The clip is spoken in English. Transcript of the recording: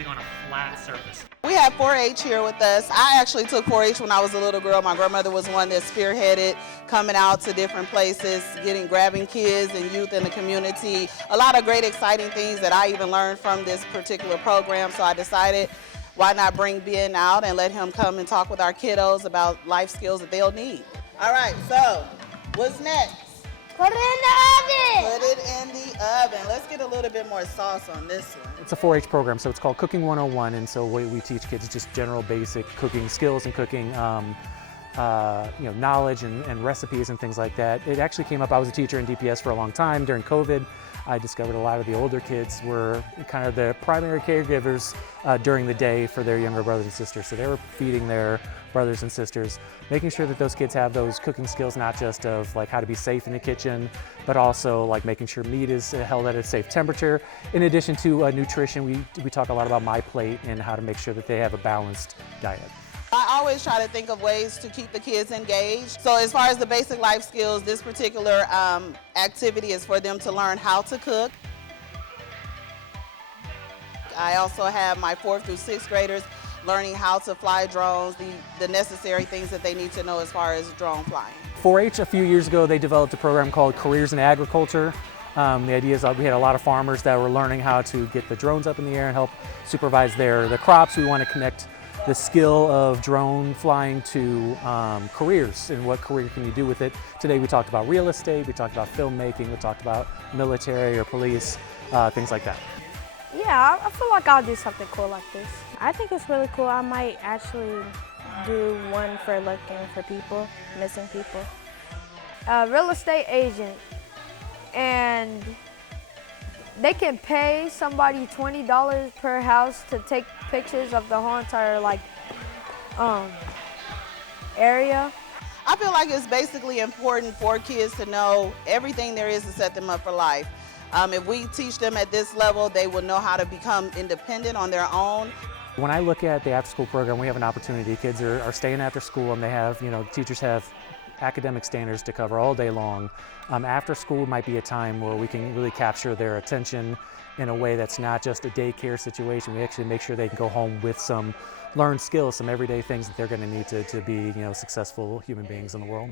sitting on a flat surface. We have 4-H here with us. I actually took 4-H when I was a little girl. My grandmother was one that spearheaded coming out to different places, grabbing kids and youth in the community. A lot of great, exciting things that I even learned from this particular program. So I decided, why not bring Ben out and let him come and talk with our kiddos about life skills that they'll need. All right, so what's next? Put it in the oven! Put it in the oven. Let's get a little bit more sauce on this one. It's a 4-H program, so it's called Cooking 101, and so we teach kids just general basic cooking skills and cooking knowledge and recipes and things like that. It actually came up, I was a teacher in DPS for a long time. During COVID, I discovered a lot of the older kids were kind of the primary caregivers during the day for their younger brothers and sisters. So they were feeding their brothers and sisters, making sure that those kids have those cooking skills, not just of like how to be safe in the kitchen, but also like making sure meat is held at a safe temperature. In addition to nutrition, we talk a lot about My Plate and how to make sure that they have a balanced diet. I always try to think of ways to keep the kids engaged. So as far as the basic life skills, this particular activity is for them to learn how to cook. I also have my 4th through 6th graders learning how to fly drones, the necessary things that they need to know as far as drone flying. 4-H, a few years ago, they developed a program called Careers in Agriculture. The idea is that we had a lot of farmers that were learning how to get the drones up in the air and help supervise their crops. We want to connect the skill of drone flying to careers and what career can you do with it. Today we talked about real estate, we talked about filmmaking, we talked about military or police, things like that. Yeah, I feel like I'll do something cool like this. I think it's really cool. I might actually do one for looking for people, missing people. Real estate agent, and they can pay somebody $20 per house to take pictures of the whole entire area. I feel like it's basically important for kids to know everything there is to set them up for life. If we teach them at this level, they will know how to become independent on their own. When I look at the after-school program, we have an opportunity. Kids are staying after school, and they have, teachers have academic standards to cover all day long. After school might be a time where we can really capture their attention in a way that's not just a daycare situation. We actually make sure they can go home with some learned skills, some everyday things that they're going to need to be, successful human beings in the world.